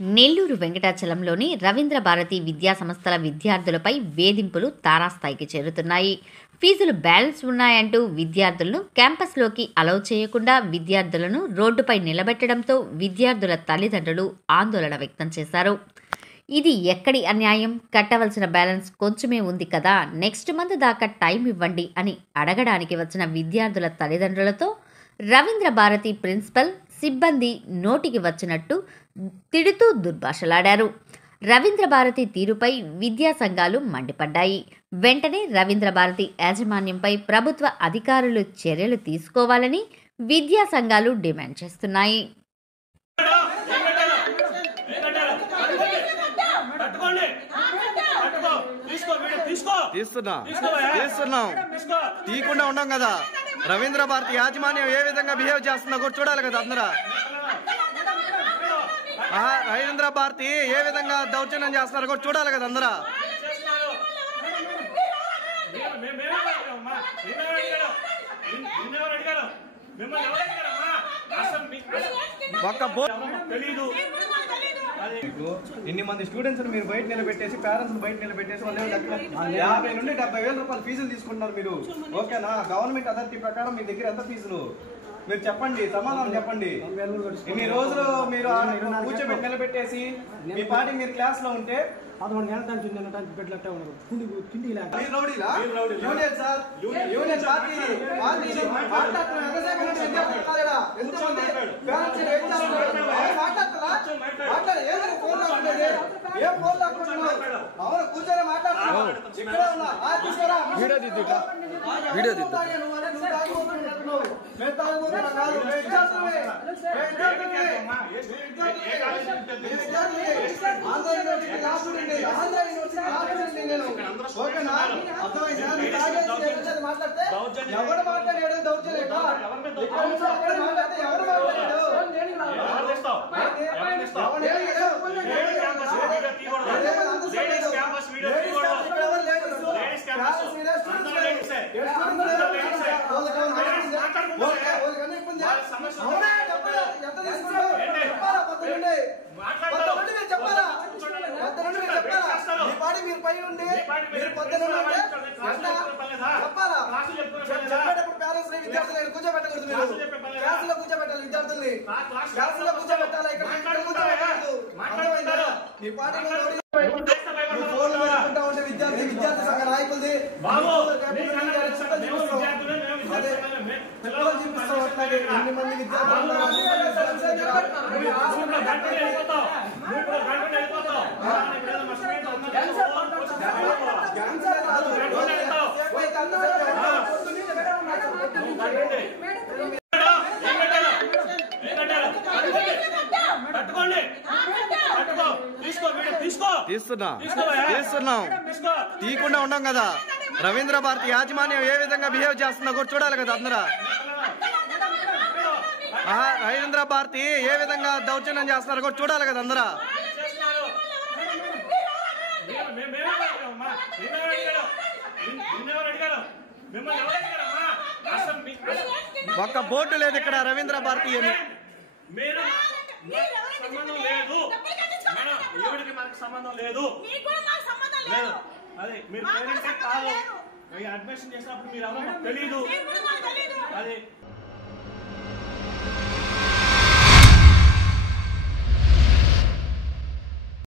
నెల్లూరు వెంకటాచలంలోని రవీంద్ర భారతి విద్యా సంస్థల విద్యార్థులపై వేధింపులు తారాస్థాయికి చేరుతున్నాయి. ఫీజులు బ్యాలెన్స్ ఉన్నాయంటూ విద్యార్థులను క్యాంపస్లోకి అలౌ చేయకుండా విద్యార్థులను రోడ్డుపై నిలబెట్టడంతో విద్యార్థుల తల్లిదండ్రులు ఆందోళన వ్యక్తం చేశారు. ఇది ఎక్కడి అన్యాయం? కట్టవలసిన బ్యాలెన్స్ కొంచెమే ఉంది కదా, నెక్స్ట్ మంత్ దాకా టైం ఇవ్వండి అని అడగడానికి వచ్చిన విద్యార్థుల తల్లిదండ్రులతో రవీంద్ర భారతి ప్రిన్సిపల్, సిబ్బంది నోటికి వచ్చినట్టు తిడుతూ దుర్భాషలాడారు. రవీంద్ర భారతి తీరుపై విద్యా సంఘాలు మండిపడ్డాయి. వెంటనే రవీంద్ర భారతి యాజమాన్యంపై ప్రభుత్వ అధికారులు చర్యలు తీసుకోవాలని విద్యా సంఘాలు డిమాండ్ చేస్తున్నాయి. తీయకుండా ఉన్నాం కదా. రవీంద్ర భారతి యాజమాన్యం ఏ విధంగా బిహేవ్ చేస్తుందో కూడా చూడాలి కదా అందరూ. రవీంద్ర భారతి ఏ విధంగా దౌర్జన్యం చేస్తున్నారో కూడా చూడాలి కదా అందరూ. ఇన్ని మంది స్టూడెంట్స్ మీరు బయట నిలబెట్టేసి, పేరెంట్స్ బయట నిలబెట్టేసి 50 నుండి 70,000 రూపాయలు ఫీజులు తీసుకుంటున్నారు మీరు. ఓకేనా? గవర్నమెంట్ అథారిటీ ప్రకారం మీ దగ్గర ఎంత ఫీజులు మీరు చెప్పండి, సమాధానం చెప్పండి. ఇన్ని రోజులు మీరు కూర్చోబెట్టి నిలబెట్టేసి మీ పార్టీ మీరు క్లాస్ లో ఉంటే 11 నెలల నుంచి పెట్టలేట్టే ఉన్నారు. ఎవరు మాట్లాడాడు దౌర్జన్యం? మీరు పై ఉండి మీరు పొద్దున విద్యార్థులు కూర్చోబెట్టకూడదు. మీరు క్లాసులో కూర్చోబెట్టాలి, విద్యార్థుల్ని క్లాసులో కూర్చోబెట్టాలి. ఇక్కడ కూర్చోబెట్టాలి. మీ పార్టీలో ఉంటే విద్యార్థి సంఘ నాయకులది ఎన్ని మంది విద్యార్థులు తీస్తున్నాం. తీయకుండా ఉన్నాం కదా. రవీంద్ర భారతి యాజమాన్యం ఏ విధంగా బిహేవ్ చేస్తుందో కూడా చూడాలి కదా అందరూ. రవీంద్ర భారతి ఏ విధంగా దౌర్జన్యం చేస్తున్నారో కూడా చూడాలి కదా అందరూ. ఒక్క బోర్డు లేదు ఇక్కడ రవీంద్ర భారతి అని. సంబంధం లేదు. అదే మీరు పేరెంట్స్ కాదు, అడ్మిషన్ చేసినప్పుడు మీరు ఎవరో తెలియదు. అదే